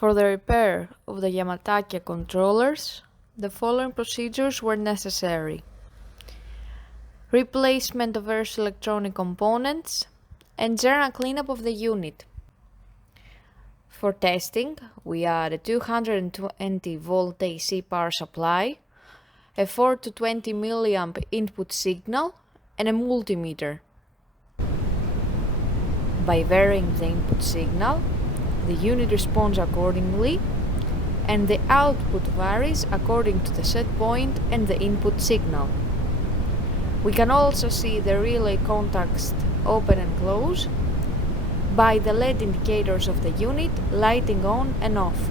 For the repair of the Yamatake controllers, the following procedures were necessary: replacement of various electronic components and general cleanup of the unit. For testing, we had a 220 volt AC power supply, a 4 to 20 mA input signal, and a multimeter. By varying the input signal, the unit responds accordingly, and the output varies according to the set point and the input signal. We can also see the relay contacts open and close by the LED indicators of the unit lighting on and off.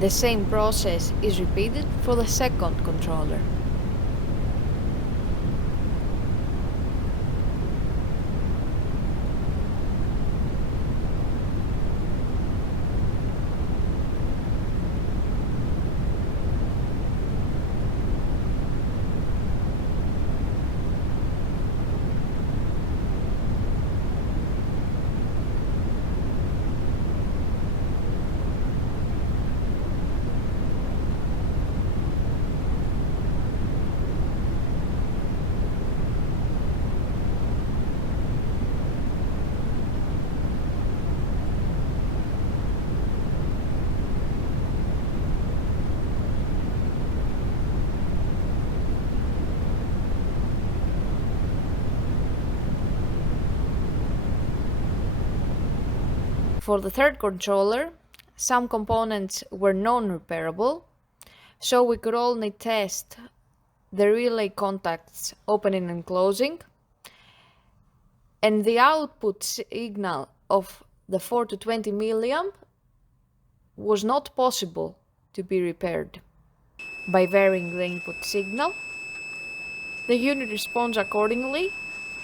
The same process is repeated for the second controller. For the third controller, some components were non-repairable, so we could only test the relay contacts opening and closing, and the output signal of the 4 to 20 mA was not possible to be repaired. By varying the input signal, the unit responds accordingly,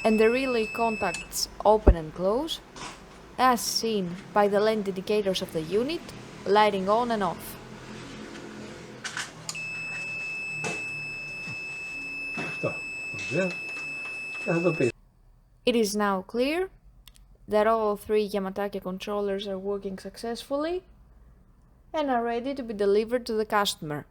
and the relay contacts open and close, as seen by the LED indicators of the unit lighting on and off. It is now clear that all three Yamatake controllers are working successfully and are ready to be delivered to the customer.